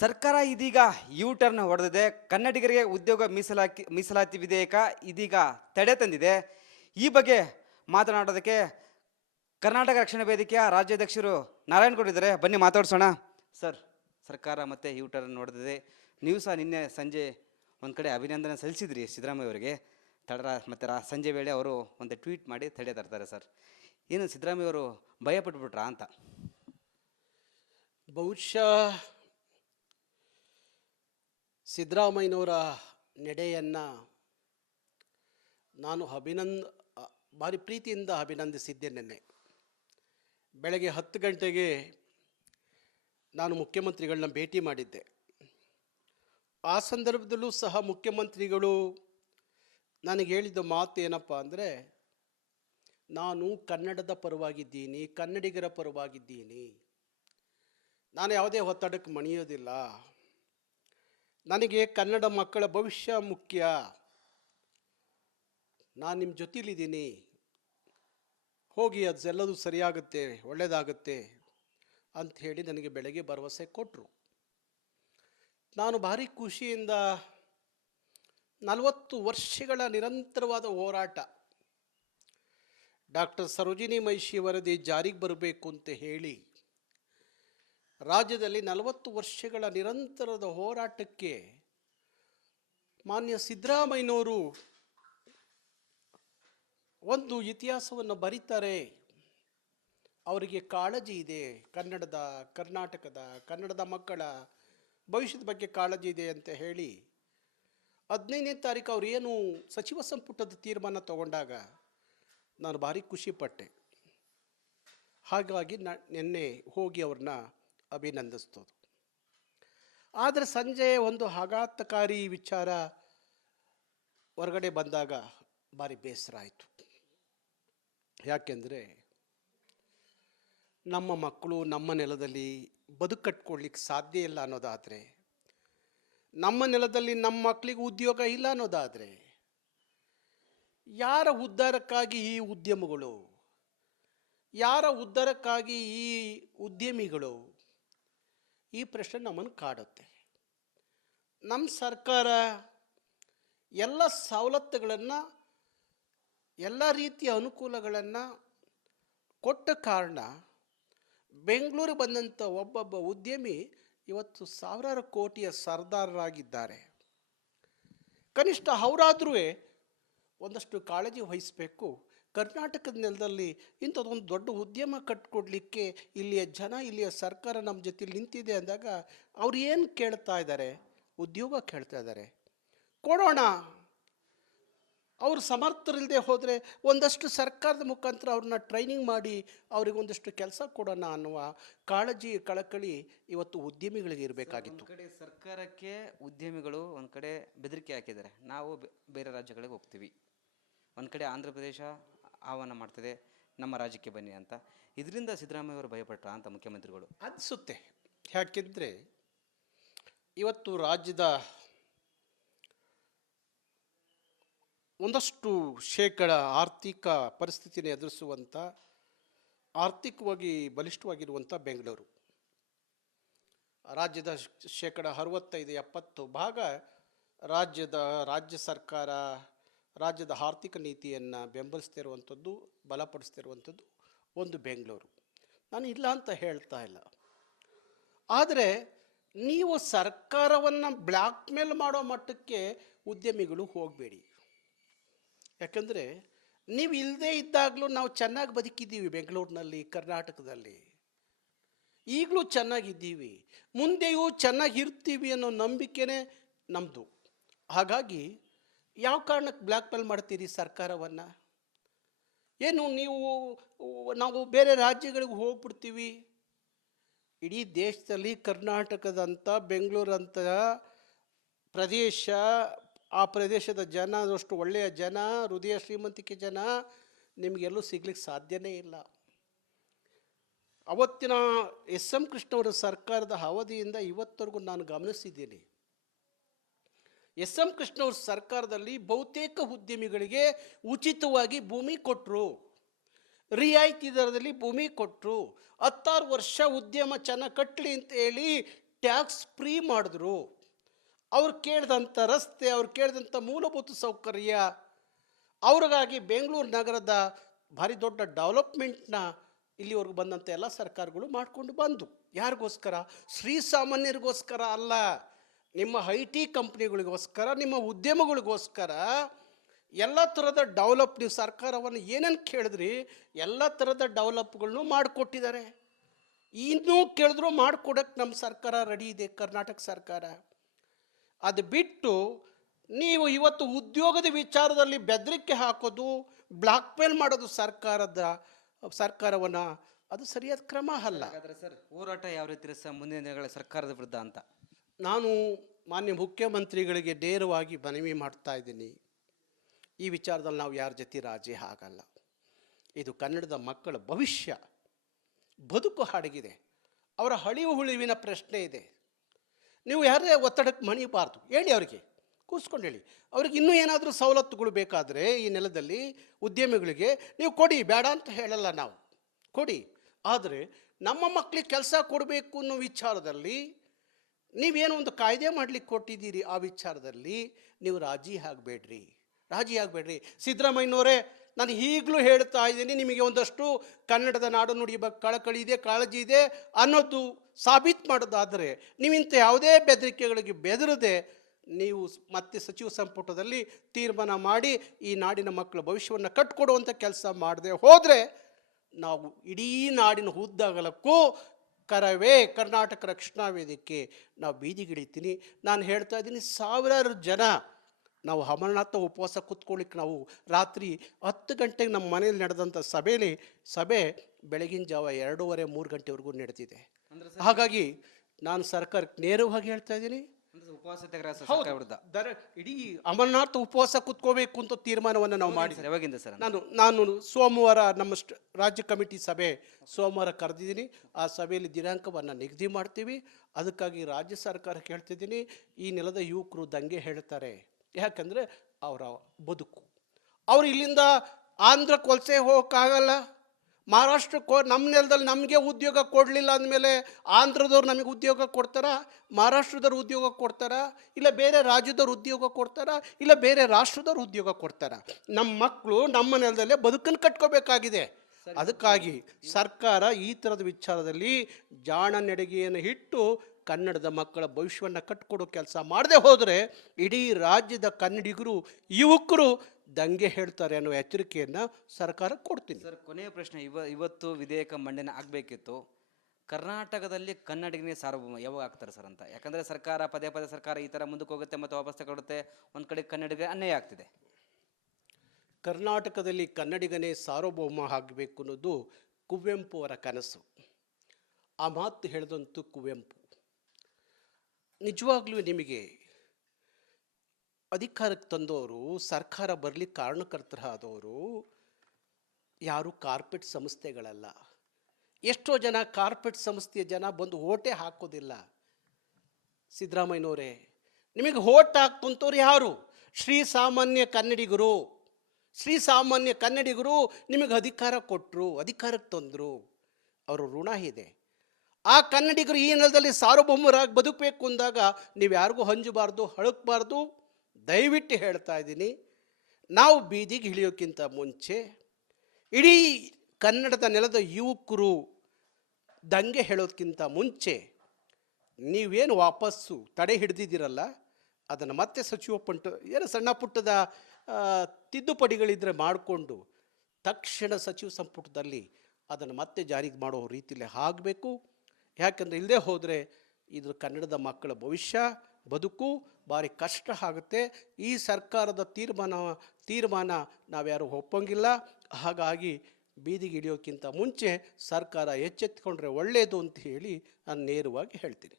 ಸರ್ಕಾರ ಇದೀಗ U turn ಹೊಡೆದಿದೆ. ಕನ್ನಡಿಗರಿಗೆ ಉದ್ಯೋಗ ಮೀಸಲಾತಿ ವಿಧೇಯಕ ಇದೀಗ ತಡೆ ತಂದಿದೆ. ಈ ಬಗ್ಗೆ ಮಾತನಾಡೋದಕ್ಕೆ ಕರ್ನಾಟಕ ರಕ್ಷಣಾ ವೇದಿಕೆಯ ರಾಜ್ಯಾಧ್ಯಕ್ಷರು ನಾರಾಯಣಗೌಡ ಇದ್ದಾರೆ. ಬನ್ನಿ ಮಾತಾಡ್ಸೋಣ. ಸರ್, ಸರ್ಕಾರ ಮತ್ತೆ ಯೂ ಟರ್ನ್ ಹೊಡೆದಿದೆ. ನೀವು ಸಹ ನಿನ್ನೆ ಸಂಜೆ ಒಂದು ಕಡೆ ಅಭಿನಂದನೆ ಸಲ್ಲಿಸಿದ್ರಿ ಸಿದ್ದರಾಮಯ್ಯ ಅವರಿಗೆ. ಮತ್ತು ಸಂಜೆ ವೇಳೆ ಅವರು ಒಂದು ಟ್ವೀಟ್ ಮಾಡಿ ತಡೆ ತರ್ತಾರೆ. ಸರ್, ಏನು ಸಿದ್ದರಾಮಯ್ಯ ಅವರು ಭಯಪಟ್ಬಿಟ್ರಾ ಅಂತ? ಬಹುಶಃ ಸಿದ್ದರಾಮಯ್ಯನವರ ನಡೆಯನ್ನು ನಾನು ಭಾರಿ ಪ್ರೀತಿಯಿಂದ ಅಭಿನಂದಿಸಿದ್ದೆ. ನಿನ್ನೆ ಬೆಳಗ್ಗೆ 10 ಗಂಟೆಗೆ ನಾನು ಮುಖ್ಯಮಂತ್ರಿಗಳನ್ನ ಭೇಟಿ ಮಾಡಿದ್ದೆ. ಆ ಸಂದರ್ಭದಲ್ಲೂ ಸಹ ಮುಖ್ಯಮಂತ್ರಿಗಳು ನನಗೆ ಹೇಳಿದ ಮಾತು ಏನಪ್ಪ ಅಂದರೆ, ನಾನು ಕನ್ನಡದ ಪರವಾಗಿದ್ದೀನಿ, ಕನ್ನಡಿಗರ ಪರವಾಗಿದ್ದೀನಿ, ನಾನು ಯಾವುದೇ ಒತ್ತಡಕ್ಕೆ ಮಣಿಯೋದಿಲ್ಲ, ನನಗೆ ಕನ್ನಡ ಮಕ್ಕಳ ಭವಿಷ್ಯ ಮುಖ್ಯ, ನಾನು ನಿಮ್ಮ ಜೊತೆಲಿದ್ದೀನಿ, ಹೋಗಿ ಅದೆಲ್ಲದೂ ಸರಿಯಾಗುತ್ತೆ, ಒಳ್ಳೆಯದಾಗುತ್ತೆ ಅಂಥೇಳಿ ನನಗೆ ಬೆಳಗ್ಗೆ ಭರವಸೆ ಕೊಟ್ಟರು. ನಾನು ಭಾರಿ ಖುಷಿಯಿಂದ 40 ವರ್ಷಗಳ ನಿರಂತರವಾದ ಹೋರಾಟ, ಡಾಕ್ಟರ್ ಸರೋಜಿನಿ ಮಹಿಷಿ ವರದಿ ಜಾರಿಗೆ ಬರಬೇಕು ಅಂತ ಹೇಳಿ ರಾಜ್ಯದಲ್ಲಿ 40 ವರ್ಷಗಳ ನಿರಂತರದ ಹೋರಾಟಕ್ಕೆ ಮಾನ್ಯ ಸಿದ್ದರಾಮಯ್ಯನವರು ಒಂದು ಇತಿಹಾಸವನ್ನು ಬರೀತಾರೆ. ಅವರಿಗೆ ಕಾಳಜಿ ಇದೆ, ಕನ್ನಡದ ಮಕ್ಕಳ ಭವಿಷ್ಯದ ಬಗ್ಗೆ ಕಾಳಜಿ ಇದೆ ಅಂತ ಹೇಳಿ 15ನೇ ತಾರೀಕು ಅವರು ಏನು ಸಚಿವ ಸಂಪುಟದ ತೀರ್ಮಾನ ತಗೊಂಡಾಗ ನಾನು ಭಾರಿ ಖುಷಿಪಟ್ಟೆ. ಹಾಗಾಗಿ ನಿನ್ನೆ ಹೋಗಿ ಅವ್ರನ್ನ ಅಭಿನಂದಿಸ್ತೋದು. ಆದರೆ ಸಂಜೆ ಒಂದು ಆಘಾತಕಾರಿ ವಿಚಾರ ಹೊರಗಡೆ ಬಂದಾಗ ಭಾರಿ ಬೇಸರ ಆಯಿತು. ಯಾಕೆಂದರೆ ನಮ್ಮ ಮಕ್ಕಳು ನಮ್ಮ ನೆಲದಲ್ಲಿ ಬದುಕಟ್ಕೊಳ್ಳಿಕ್ಕೆ ಸಾಧ್ಯ ಇಲ್ಲ ಅನ್ನೋದಾದರೆ, ನಮ್ಮ ನೆಲದಲ್ಲಿ ನಮ್ಮ ಮಕ್ಕಳಿಗೆ ಉದ್ಯೋಗ ಇಲ್ಲ ಅನ್ನೋದಾದರೆ, ಯಾರ ಉದ್ಧಾರಕ್ಕಾಗಿ ಈ ಉದ್ಯಮಗಳು, ಯಾರ ಉದ್ಧಾರಕ್ಕಾಗಿ ಈ ಉದ್ಯಮಿಗಳು? ಈ ಪ್ರಶ್ನೆ ನಮ್ಮನ್ನು ಕಾಡುತ್ತೆ. ನಮ್ಮ ಸರ್ಕಾರ ಎಲ್ಲ ಸವಲತ್ತುಗಳನ್ನು, ಎಲ್ಲ ರೀತಿಯ ಅನುಕೂಲಗಳನ್ನು ಕೊಟ್ಟ ಕಾರಣ ಬೆಂಗಳೂರು ಬಂದಂಥ ಒಬ್ಬೊಬ್ಬ ಉದ್ಯಮಿ ಇವತ್ತು ಸಾವಿರಾರು ಕೋಟಿಯ ಸರ್ದಾರರಾಗಿದ್ದಾರೆ. ಕನಿಷ್ಠ ಅವರಾದ್ರೂ ಒಂದಷ್ಟು ಕಾಳಜಿ ವಹಿಸಬೇಕು. ಕರ್ನಾಟಕದ ನೆಲದಲ್ಲಿ ಇಂಥದ್ದೊಂದು ದೊಡ್ಡ ಉದ್ಯಮ ಕಟ್ಟಿಕೊಡ್ಲಿಕ್ಕೆ ಇಲ್ಲಿಯ ಸರ್ಕಾರ ನಮ್ಮ ಜೊತೆಲಿ ನಿಂತಿದೆ ಅಂದಾಗ ಅವ್ರು ಏನು ಕೇಳ್ತಾ ಇದ್ದಾರೆ? ಉದ್ಯೋಗ ಕೇಳ್ತಾ ಇದ್ದಾರೆ, ಕೊಡೋಣ. ಅವರು ಸಮರ್ಥರಿಲ್ಲದೆ ಹೋದರೆ ಒಂದಷ್ಟು ಸರ್ಕಾರದ ಮುಖಾಂತರ ಅವ್ರನ್ನ ಟ್ರೈನಿಂಗ್ ಮಾಡಿ ಅವರಿಗೊಂದಷ್ಟು ಕೆಲಸ ಕೊಡೋಣ ಅನ್ನುವ ಕಾಳಜಿ, ಕಳಕಳಿ ಇವತ್ತು ಉದ್ಯಮಿಗಳಿಗೆ ಇರಬೇಕಾಗಿತ್ತು. ಒಂದು ಕಡೆ ಸರ್ಕಾರಕ್ಕೆ ಉದ್ಯಮಿಗಳು ಒಂದು ಕಡೆ ಬೆದರಿಕೆ ಹಾಕಿದ್ದಾರೆ, ನಾವು ಬೇರೆ ರಾಜ್ಯಗಳಿಗೆ ಹೋಗ್ತೀವಿ. ಒಂದು ಕಡೆ ಆಂಧ್ರ ಪ್ರದೇಶ ಆಹ್ವಾನ ಮಾಡ್ತದೆ, ನಮ್ಮ ರಾಜ್ಯಕ್ಕೆ ಬನ್ನಿ ಅಂತ. ಇದರಿಂದ ಸಿದ್ದರಾಮಯ್ಯ ಅವರು ಭಯಪಟ್ರ ಅಂತ ಮುಖ್ಯಮಂತ್ರಿಗಳು ಅನಿಸುತ್ತೆ. ಯಾಕೆಂದರೆ ಇವತ್ತು ರಾಜ್ಯದ ಒಂದಷ್ಟು ಶೇಕಡ ಆರ್ಥಿಕ ಪರಿಸ್ಥಿತಿಯನ್ನು ಎದುರಿಸುವಂಥ, ಆರ್ಥಿಕವಾಗಿ ಬಲಿಷ್ಠವಾಗಿರುವಂಥ ಬೆಂಗಳೂರು, ರಾಜ್ಯದ ಶೇಕಡ 65-70 ಭಾಗ ರಾಜ್ಯ ಸರ್ಕಾರ, ರಾಜ್ಯದ ಆರ್ಥಿಕ ನೀತಿಯನ್ನು ಬೆಂಬಲಿಸ್ತಿರುವಂಥದ್ದು, ಬಲಪಡಿಸ್ತಿರುವಂಥದ್ದು ಒಂದು ಬೆಂಗಳೂರು. ನಾನು ಇಲ್ಲ ಅಂತ ಹೇಳ್ತಾ ಇಲ್ಲ. ಆದರೆ ನೀವು ಸರ್ಕಾರವನ್ನು ಬ್ಲ್ಯಾಕ್ ಮೇಲ್ ಮಾಡೋ ಮಟ್ಟಕ್ಕೆ ಉದ್ಯಮಿಗಳು ಹೋಗಬೇಡಿ. ಯಾಕಂದರೆ ನೀವು ಇಲ್ಲದೇ ಇದ್ದಾಗಲೂ ನಾವು ಚೆನ್ನಾಗಿ ಬದುಕಿದ್ದೀವಿ ಬೆಂಗಳೂರಿನಲ್ಲಿ, ಕರ್ನಾಟಕದಲ್ಲಿ ಈಗಲೂ ಚೆನ್ನಾಗಿದ್ದೀವಿ, ಮುಂದೆಯೂ ಚೆನ್ನಾಗಿರ್ತೀವಿ ಅನ್ನೋ ನಂಬಿಕೆನೇ ನಮ್ಮದು. ಹಾಗಾಗಿ ಯಾವ ಕಾರಣಕ್ಕೆ ಬ್ಲ್ಯಾಕ್ ಮೇಲ್ ಮಾಡ್ತೀರಿ ಸರ್ಕಾರವನ್ನು? ಏನು ನಾವು ಬೇರೆ ರಾಜ್ಯಗಳಿಗೆ ಹೋಗ್ಬಿಡ್ತೀವಿ? ಇಡೀ ದೇಶದಲ್ಲಿ ಕರ್ನಾಟಕದಂಥ, ಬೆಂಗಳೂರಂಥ ಪ್ರದೇಶ, ಆ ಪ್ರದೇಶದ ಜನ ಅಷ್ಟು ಒಳ್ಳೆಯ ಜನ, ಹೃದಯ ಶ್ರೀಮಂತಿಕೆ ಜನ ನಿಮಗೆಲ್ಲೂ ಸಿಗ್ಲಿಕ್ಕೆ ಸಾಧ್ಯನೇ ಇಲ್ಲ. ಅವತ್ತಿನ ಎಸ್.ಎಂ. ಕೃಷ್ಣವರ ಸರ್ಕಾರದ ಅವಧಿಯಿಂದ ಇವತ್ತವರೆಗೂ ನಾನು ಗಮನಿಸಿದ್ದೀನಿ, ಎಸ್.ಎಂ. ಕೃಷ್ಣವ್ರ ಸರ್ಕಾರದಲ್ಲಿ ಬಹುತೇಕ ಉದ್ಯಮಿಗಳಿಗೆ ಉಚಿತವಾಗಿ ಭೂಮಿ ಕೊಟ್ಟರು, ರಿಯಾಯಿತಿ ದರದಲ್ಲಿ ಭೂಮಿ ಕೊಟ್ಟರು. 16 ವರ್ಷ ಉದ್ಯಮ ಚೆನ್ನಾಗಿ ಕಟ್ಟಲಿ ಅಂತ ಹೇಳಿ ಟ್ಯಾಕ್ಸ್ ಫ್ರೀ ಮಾಡಿದ್ರು. ಅವ್ರು ಕೇಳಿದಂಥ ರಸ್ತೆ, ಅವ್ರು ಕೇಳಿದಂಥ ಮೂಲಭೂತ ಸೌಕರ್ಯ, ಅವ್ರಿಗಾಗಿ ಬೆಂಗಳೂರು ನಗರದ ಭಾರಿ ದೊಡ್ಡ ಡೆವಲಪ್ಮೆಂಟ್ನ ಇಲ್ಲಿವರೆಗೂ ಬಂದಂಥ ಎಲ್ಲ ಸರ್ಕಾರಗಳು ಮಾಡಿಕೊಂಡು ಬಂದು. ಯಾರಿಗೋಸ್ಕರ? ಶ್ರೀಸಾಮಾನ್ಯರಿಗೋಸ್ಕರ ಅಲ್ಲ, ನಿಮ್ಮ ಐ ಟಿ ಕಂಪ್ನಿಗಳಿಗೋಸ್ಕರ, ನಿಮ್ಮ ಉದ್ಯಮಗಳಿಗೋಸ್ಕರ. ಎಲ್ಲ ಥರದ ಡೆವಲಪ್, ನೀವು ಸರ್ಕಾರವನ್ನು ಏನೇನು ಕೇಳಿದ್ರಿ ಎಲ್ಲ ಥರದ ಡೆವಲಪ್ಗಳನ್ನು ಮಾಡಿಕೊಟ್ಟಿದ್ದಾರೆ. ಇನ್ನೂ ಕೇಳಿದ್ರು ಮಾಡಿಕೊಡೋಕ್ಕೆ ನಮ್ಮ ಸರ್ಕಾರ ರೆಡಿ ಇದೆ, ಕರ್ನಾಟಕ ಸರ್ಕಾರ. ಅದು ಬಿಟ್ಟು ನೀವು ಇವತ್ತು ಉದ್ಯೋಗದ ವಿಚಾರದಲ್ಲಿ ಬೆದರಿಕೆ ಹಾಕೋದು, ಬ್ಲಾಕ್ ಮೇಲ್ ಮಾಡೋದು ಸರ್ಕಾರವನ್ನು, ಅದು ಸರಿಯಾದ ಕ್ರಮ ಅಲ್ಲ. ಹಾಗಾದ್ರೆ ಸರ್, ಹೋರಾಟ ಯಾವ ರೀತಿ ಇರುತ್ತೆ ಸರ್ ಮುಂದಿನ ದಿನಗಳ ಸರ್ಕಾರದ ವಿರುದ್ಧ ಅಂತ? ನಾನು ಮಾನ್ಯ ಮುಖ್ಯಮಂತ್ರಿಗಳಿಗೆ ನೇರವಾಗಿ ಮನವಿ ಮಾಡ್ತಾ ಇದ್ದೀನಿ, ಈ ವಿಚಾರದಲ್ಲಿ ನಾವು ಯಾರ ಜೊತೆ ರಾಜಿ ಆಗಲ್ಲ. ಇದು ಕನ್ನಡದ ಮಕ್ಕಳ ಭವಿಷ್ಯ, ಬದುಕು ಹಾಡಗಿದೆ, ಅವರ ಹಳಿವು ಹುಳಿವಿನ ಪ್ರಶ್ನೆ ಇದೆ. ನೀವು ಯಾರೇ ಒತ್ತಡಕ್ಕೆ ಮಣಿಬಾರ್ದು, ಹೇಳಿ ಅವರಿಗೆ, ಕೂರಿಸ್ಕೊಂಡು ಹೇಳಿ ಅವ್ರಿಗೆ. ಇನ್ನೂ ಏನಾದರೂ ಸವಲತ್ತುಗಳು ಬೇಕಾದರೆ ಈ ನೆಲದಲ್ಲಿ ಉದ್ಯಮಿಗಳಿಗೆ ನೀವು ಕೊಡಿ, ಬೇಡ ಅಂತ ಹೇಳಲ್ಲ ನಾವು, ಕೊಡಿ. ಆದರೆ ನಮ್ಮ ಮಕ್ಕಳಿಗೆ ಕೆಲಸ ಕೊಡಬೇಕು ಅನ್ನೋ ವಿಚಾರದಲ್ಲಿ ನೀವೇನೋ ಒಂದು ಕಾಯ್ದೆ ಮಾಡಲಿಕ್ಕೆ ಕೊಟ್ಟಿದ್ದೀರಿ, ಆ ವಿಚಾರದಲ್ಲಿ ನೀವು ರಾಜಿ ಆಗಬೇಡ್ರಿ. ಸಿದ್ದರಾಮಯ್ಯನವರೇ, ನಾನು ಈಗಲೂ ಹೇಳ್ತಾ ಇದ್ದೀನಿ, ನಿಮಗೆ ಒಂದಷ್ಟು ಕನ್ನಡದ ನಾಡು ನುಡಿ ಬಗ್ಗೆ ಕಳಕಳಿ ಇದೆ, ಕಾಳಜಿ ಇದೆ ಅನ್ನೋದು ಸಾಬೀತು ಮಾಡೋದಾದರೆ ನೀವಿಂಥ ಯಾವುದೇ ಬೆದರಿಕೆಗಳಿಗೆ ಬೆದರದೆ ನೀವು ಮತ್ತೆ ಸಚಿವ ಸಂಪುಟದಲ್ಲಿ ತೀರ್ಮಾನ ಮಾಡಿ ಈ ನಾಡಿನ ಮಕ್ಕಳ ಭವಿಷ್ಯವನ್ನು ಕಟ್ಟಿಕೊಡುವಂಥ ಕೆಲಸ ಮಾಡದೆ ಹೋದರೆ ನಾವು ಇಡೀ ನಾಡಿನ ಉದ್ದಗಲಕ್ಕೂ ಕರ್ನಾಟಕ ರಕ್ಷಣಾ ವೇದಿಕೆ ನಾವು ಬೀದಿಗಿಳಿತೀನಿ. ನಾನು ಹೇಳ್ತಾ ಇದ್ದೀನಿ, ಸಾವಿರಾರು ಜನ ನಾವು ಅಮರನಾಥ ಉಪವಾಸ ಕೂತ್ಕೊಳ್ಳಿಕ್ಕೆ ನಾವು ರಾತ್ರಿ 10 ಗಂಟೆಗೆ ನಮ್ಮ ಮನೇಲಿ ನಡೆದಂಥ ಸಭೆ ಬೆಳಗಿನ ಜಾವ 2:30-3 ಗಂಟೆವರೆಗೂ ನಡೆದಿದೆ. ಹಾಗಾಗಿ ನಾನು ಸರ್ಕಾರಕ್ಕೆ ನೇರವಾಗಿ ಹೇಳ್ತಾ ಇದ್ದೀನಿ, ಉಪವಾಸ ಸತ್ಯಾಗ್ರಹ ಇಡೀ ಅಮರನಾಥ ಉಪವಾಸ ಕೂತ್ಕೋಬೇಕು ಅಂತ ತೀರ್ಮಾನವನ್ನು ನಾವು ಮಾಡಿ. ಯಾವಾಗಿಂದ ಸರ್? ನಾನು ಸೋಮವಾರ ನಮ್ಮ ರಾಜ್ಯ ಕಮಿಟಿ ಸಭೆ ಸೋಮವಾರ ಕರೆದಿದ್ದೀನಿ. ಆ ಸಭೆಯಲ್ಲಿ ದಿನಾಂಕವನ್ನು ನಿಗದಿ ಮಾಡ್ತೀವಿ. ಅದಕ್ಕಾಗಿ ರಾಜ್ಯ ಸರ್ಕಾರಕ್ಕೆ ಹೇಳ್ತಿದ್ದೀನಿ, ಈ ನೆಲದ ಯುವಕರು ದಂಗೆ ಹೇಳ್ತಾರೆ. ಯಾಕಂದರೆ ಅವರ ಬದುಕು, ಅವರು ಇಲ್ಲಿಂದ ಆಂಧ್ರಕ್ಕೆ ವಲಸೆ ಹೋಗೋಕ್ಕಾಗಲ್ಲ, ಮಹಾರಾಷ್ಟ್ರಕ್ಕೆ ನಮ್ಮ ನೆಲದಲ್ಲಿ ನಮಗೆ ಉದ್ಯೋಗ ಕೊಡಲಿಲ್ಲ ಅಂದಮೇಲೆ ಆಂಧ್ರದವ್ರು ನಮಗೆ ಉದ್ಯೋಗ ಕೊಡ್ತಾರಾ, ಮಹಾರಾಷ್ಟ್ರದವ್ರು ಉದ್ಯೋಗ ಕೊಡ್ತಾರಾ, ಇಲ್ಲ ಬೇರೆ ರಾಜ್ಯದವ್ರು ಉದ್ಯೋಗ ಕೊಡ್ತಾರಾ, ಇಲ್ಲ ಬೇರೆ ರಾಷ್ಟ್ರದವ್ರು ಉದ್ಯೋಗ ಕೊಡ್ತಾರಾ? ನಮ್ಮ ಮಕ್ಕಳು ನಮ್ಮ ನೆಲದಲ್ಲೇ ಬದುಕನ್ನು ಕಟ್ಕೋಬೇಕಾಗಿದೆ. ಅದಕ್ಕಾಗಿ ಸರ್ಕಾರ ಈ ಥರದ ವಿಚಾರದಲ್ಲಿ ಜಾಣ ನೆಡಗೆಯನ್ನು ಇಟ್ಟು ಕನ್ನಡದ ಮಕ್ಕಳ ಭವಿಷ್ಯವನ್ನು ಕಟ್ಟಿಕೊಡೋ ಕೆಲಸ ಮಾಡದೆ ಹೋದರೆ ಇಡೀ ರಾಜ್ಯದ ಕನ್ನಡಿಗರು, ಯುವಕರು ದಂಗೆ ಹೇಳ್ತಾರೆ ಅನ್ನೋ ಎಚ್ಚರಿಕೆಯನ್ನು ಸರ್ಕಾರಕ್ಕೆ ಕೊಡ್ತೀನಿ. ಸರ್, ಕೊನೆಯ ಪ್ರಶ್ನೆ, ಇವತ್ತು ವಿಧೇಯಕ ಮಂಡನೆ ಆಗಬೇಕಿತ್ತು. ಕರ್ನಾಟಕದಲ್ಲಿ ಕನ್ನಡಿಗನೇ ಸಾರ್ವಭೌಮ ಯಾವಾಗ ಆಗ್ತಾರೆ ಸರ್ ಅಂತ? ಯಾಕಂದರೆ ಸರ್ಕಾರ ಪದೇ ಸರ್ಕಾರ ಈ ಥರ ಮುಂದಕ್ಕೆ ಹೋಗುತ್ತೆ ಮತ್ತು ವಾಪಸ್ ತಗೊಳುತ್ತೆ. ಒಂದು ಕಡೆ ಕನ್ನಡಿಗರಿಗೆ ಅನ್ಯಾಯ ಆಗ್ತಿದೆ. ಕರ್ನಾಟಕದಲ್ಲಿ ಕನ್ನಡಿಗನೇ ಸಾರ್ವಭೌಮ ಆಗಬೇಕು ಅನ್ನೋದು ಕುವೆಂಪು ಅವರ ಕನಸು. ಆ ಮಾತು ಹೇಳಿದಂತೂ ಕುವೆಂಪು. ನಿಜವಾಗ್ಲೂ ನಿಮಗೆ ಅಧಿಕಾರಕ್ಕೆ ತಂದವರು, ಸರ್ಕಾರ ಬರಲಿಕ್ಕೆ ಕಾರಣಕರ್ತರಾದವರು ಯಾರು ಕಾರ್ಪೊರೇಟ್ ಸಂಸ್ಥೆಗಳಲ್ಲ. ಎಷ್ಟೋ ಜನ ಕಾರ್ಪೊರೇಟ್ ಸಂಸ್ಥೆಯ ಜನ ಬಂದು ಓಟೇ ಹಾಕೋದಿಲ್ಲ. ಸಿದ್ದರಾಮಯ್ಯನವರೇ, ನಿಮಗೆ ಓಟ್ ಹಾಕ್ತಂಥವ್ರು ಯಾರು? ಶ್ರೀಸಾಮಾನ್ಯ ಕನ್ನಡಿಗರು ನಿಮಗೆ ಅಧಿಕಾರ ಕೊಟ್ಟರು, ಅಧಿಕಾರಕ್ಕೆ ತಂದರು, ಅವರ ಋಣ ಇದೆ. ಆ ಕನ್ನಡಿಗರು ಈ ನೆಲದಲ್ಲಿ ಸಾರ್ವಭೌಮರಾಗಿ ಬದುಕಬೇಕು ಅಂದಾಗ ನೀವು ಯಾರಿಗೂ ಹಂಜಬಾರ್ದು, ಹಳಕಬಾರ್ದು. ದಯವಿಟ್ಟು ಹೇಳ್ತಾ ಇದ್ದೀನಿ, ನಾವು ಬೀದಿಗೆ ಇಳಿಯೋಕ್ಕಿಂತ ಮುಂಚೆ ಇಡೀ ಕನ್ನಡದ ನೆಲದ ಯುವಕರು ದಂಗೆ ಹೇಳೋದಕ್ಕಿಂತ ಮುಂಚೆ ನೀವೇನು ವಾಪಸ್ಸು ತಡೆ ಹಿಡಿದಿದ್ದೀರಲ್ಲ, ಅದನ್ನು ಮತ್ತೆ ಸಚಿವ ಏನು ಸಣ್ಣ ಪುಟ್ಟದ ತಿದ್ದುಪಡಿಗಳಿದ್ದರೆ ಮಾಡಿಕೊಂಡು ತಕ್ಷಣ ಸಚಿವ ಸಂಪುಟದಲ್ಲಿ ಅದನ್ನು ಮತ್ತೆ ಜಾರಿಗೆ ಮಾಡೋ ರೀತಿಯಲ್ಲಿ ಆಗಬೇಕು. ಯಾಕಂದರೆ ಇಲ್ಲದೆ ಹೋದರೆ ಇದು ಕನ್ನಡದ ಮಕ್ಕಳ ಭವಿಷ್ಯ, ಬದುಕು ಭಾರಿ ಕಷ್ಟ ಆಗುತ್ತೆ. ಈ ಸರ್ಕಾರದ ತೀರ್ಮಾನ ನಾವ್ಯಾರು ಒಪ್ಪಂಗಿಲ್ಲ. ಹಾಗಾಗಿ ಬೀದಿಗೆ ಇಳಿಯೋಕ್ಕಿಂತ ಮುಂಚೆ ಸರ್ಕಾರ ಎಚ್ಚೆತ್ತುಕೊಂಡ್ರೆ ಒಳ್ಳೆಯದು ಅಂತ ಹೇಳಿ ನಾನು ನೇರವಾಗಿ ಹೇಳ್ತೀನಿ.